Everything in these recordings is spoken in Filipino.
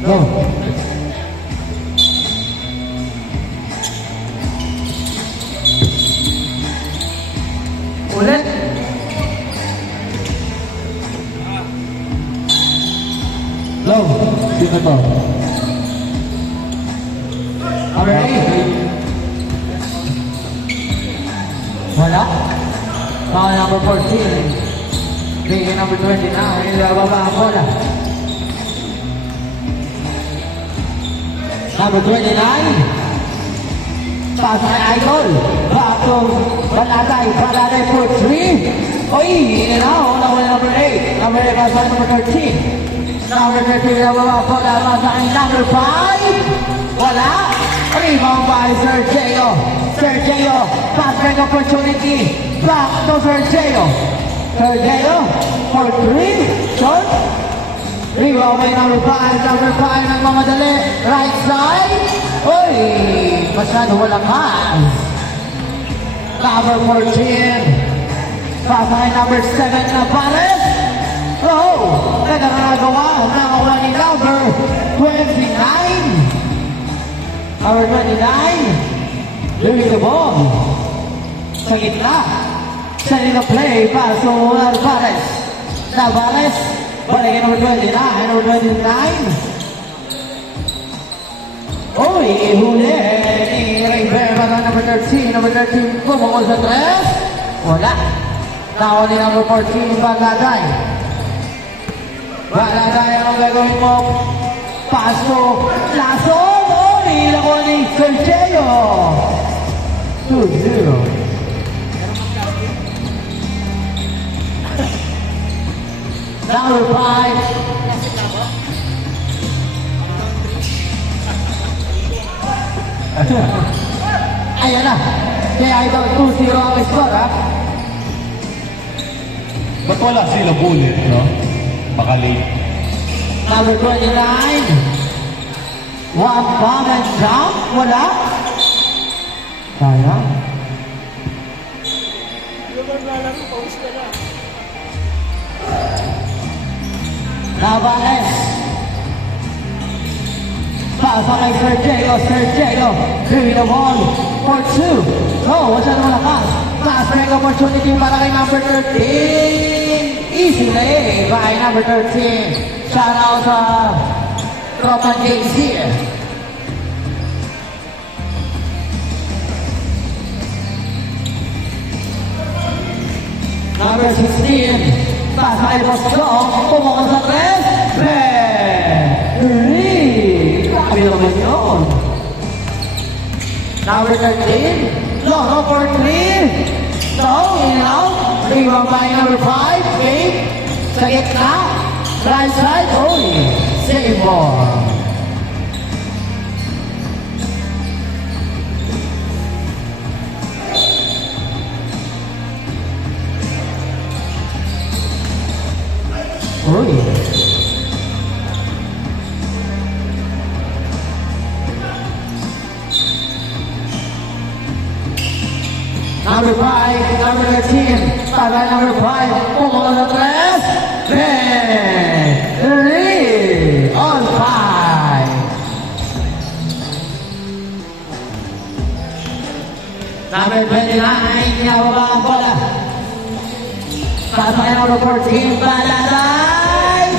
Go. Ulit. Low. Dito to. Alright. Wala. Foul number 14. Bigay number 29. Ilababa ang bola. Number 29. Pass kay Idol. Back to Balatay. Balatay for 3. Oy, nawala number 8. Number 8 pass number 13. Number 13 ilababa bola. Masakay number 5. Wala. Rebound by Sergio. Sergio. Pass break opportunity. Back to Sergio. Sergio for 3. Short. Rebound by number 5. Number 5 nagmamadali. Right side. Uy! Masyado walang pass. Number 14. Pass by number 7 na Pares. Oh! Nagagawa. Nakawa ni number 29. Number 29. Doing the ball. Sa gitna. Setting the play. Pass to Alvarez. Alvarez. Balikin number 29. Number 29. Uy, huli. Ni-repair para number 13. Number 13. Bumukol sa 3. Wala. Now ni number 14. Balatay. Balatay ang gagawin mo. Paso. Laso. Uy, nakuha ni Sergio. 2-0. Number 5. Ayan na. Kaya Idol 2-0 ang score, ha? Ba't wala sila bullet, no? Baka late. Number 29. One bomb and jump. Wala. Sayang. Navales. Pass kay Sergio. Sergio. Clearing the ball for 2. Oh, what's that naman na pass? Pass break opportunity para kay number 13. Easy lay by number 13. Shout out sa Roman Games here. Number 16. Pass kay Bosco. Pumukol sa 3. Three. Grabe naman yun. Number 13. Loro for 3. So, in and out. Rebound by number 5. Gabe. Sa gitna. Right side. Uy. Save ball. Uy. Number 5, number 13, para number 5, pumukol sa 3, Henry, on 5. Number 29, nababa ang bola. Para number 14, Balatay,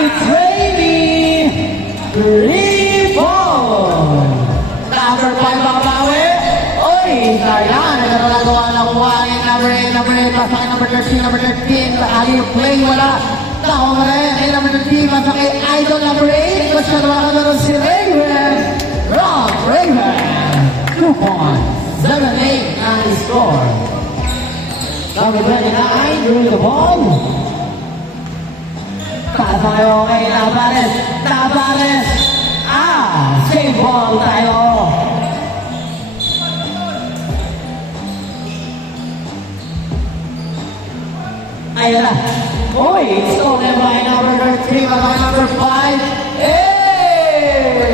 it's raining, 3 ball. Number 5, Babawi. Sayang, nagagawa na kuhain number 8, pasakay number 13, number 13, ali play, wala. Tao mo rin, number 13, pasakay Idol number 8, masyado makakalaroon si Raven. Rob Raven, 2.78 ang score. Number 29, doing the ball. Pasakayo kay Tavares, Tavares, save ball tayo. Ayan na. Uy, stolen by number 3, by number 5. Hey!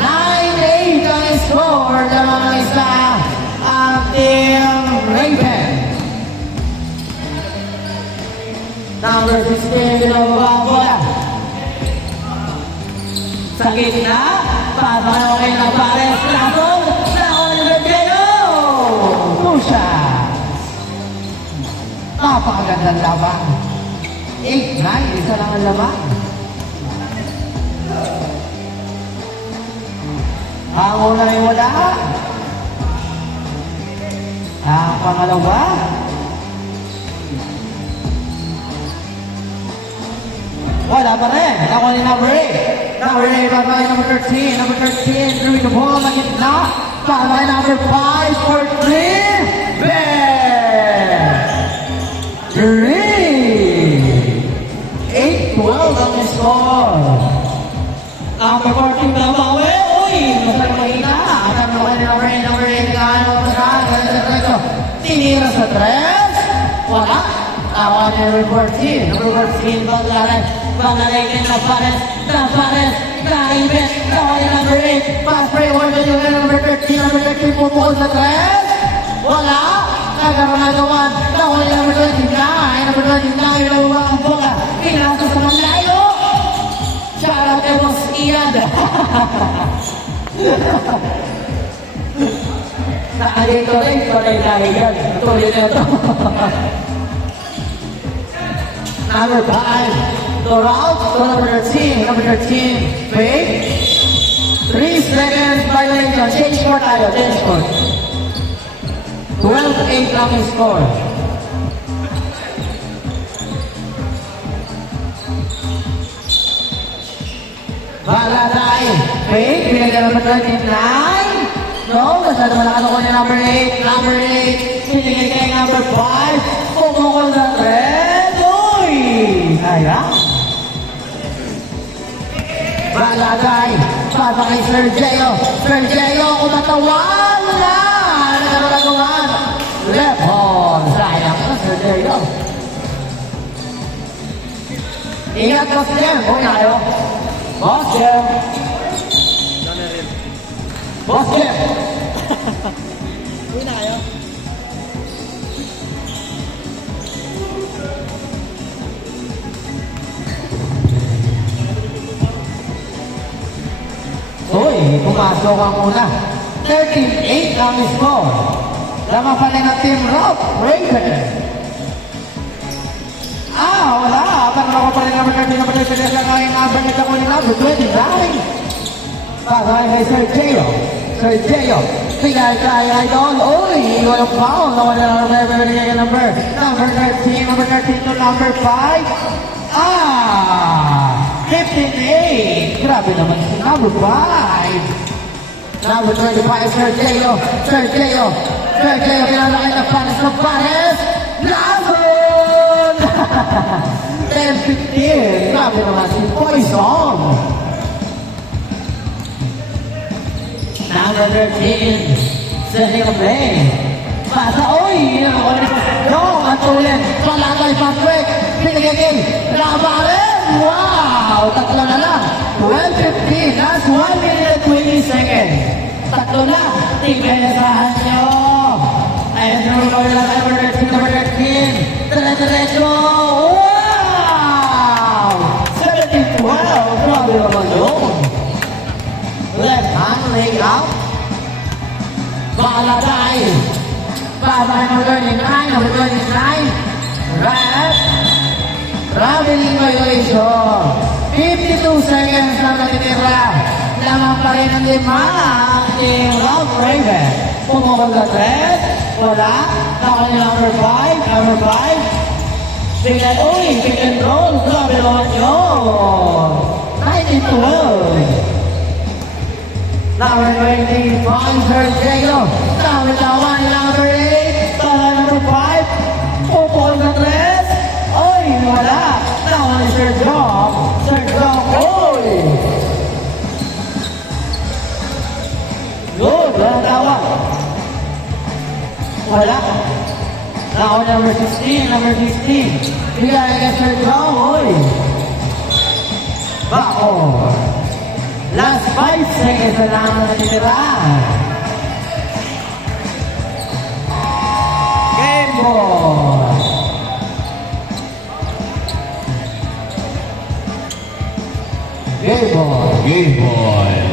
9-8 ang score ng mga isa ang Team Raven. number 16, binababa ang bola. Sa gitna, papanaw kayo ng pares, lasong, nakuha ni Bergeno! Tusha! Napakagandang laban. 8-9, isa lang ang laban. Ang una ay wala. Ang pangalawa, wala pa rin. Ako ni number 8. Number 8, babay number 13. Number 13, through the ball, na gitna. Babay number 5 for 3. Bear! 3. 8-12 ang score. Number 14, babawi. Uy, masarap mahina. At ang number 8, number 8, tinira sa 3. Wala. Ako ni number 14. Number 14, Bangladesh na Pares, Naibet, ako ni number 8. Pass play, one minute, number 13, number 13, pupukol sa 3. Wala. Nagkaroon na gawan. Ako ni number 29, number 29, nabuwa ang bola. Pinasok sa malayo. Shout out kay Boss Ian. Nakadito rin, tuloy tayo yan. Tuloy na ito. Number 5, go out to number 13. Number 13, fake. 3 seconds violation. Change score tayo, change score. 12-8 lang yung score. Bala tayo. Fake, pinagdala number 29. No, masyado malakas ako niya number 8. Number 8, pinigay kay number 5. Pumukol na 3. Uy! Ayan. Balagay. Pasa kay Sergio. Sergio, kumatawan na. Nagkaragawan. Left ball. Sayang na Sergio. Ingat Boss Jem. Huwag na kayo. Boss Jem. Boss Jem. Uwi na kayo? Uy, pumasok ang una. 13-8 ang score. Lamang pa rin ang Team Rock, Raven. Wala. Parang ako pa rin number 13, number 13, number 13, number 29. Bagay kay Sergio. Sergio. Pinay kay Idol. Uy, walang foul. Nawala na number 13 number 13 to number 5. 15-8. Grabe naman si number 5. Number 25, Sergio. Sergio, pinalaki na Pares ng Pares. Laban! 10-15. Grabe naman si Poison. Number 13, setting a play. Pasa, uy! No, matulin. Palagay, fast break. Pinagiging. Labarin! Wow! Tatlo na lang. 12-15. Last 1 minute and 20 seconds. Tatlo na. Tigresahan nyo. Ayun, number 13, number 13. Dire-diretso. Wow! 17-12. Grabe naman yun. Left hand, leg out. Balagay. Babay number 29, number 29. Right. Traveling violation. 52 seconds na natitira. Lamang pa rin ang 5 ang Team Rock Raven. Pumukol na 3. Wala. Nakali number 5. Number 5. Bigyan, uy, pick and roll. Grabe naman yun. 19-12. Number 25, Sergio. Tawa-tawa ni number 8. Tawa number 5. Pupol na 3. Oy, wala. Tawa ni Sergio. Sergio, oy. Good, wala tawa. Wala. Tawa number 16, number 16. Bigay kay Sergio, oy. Bako. Last 5 seconds na lang ang natitira. Game ball. Game ball. Game boy.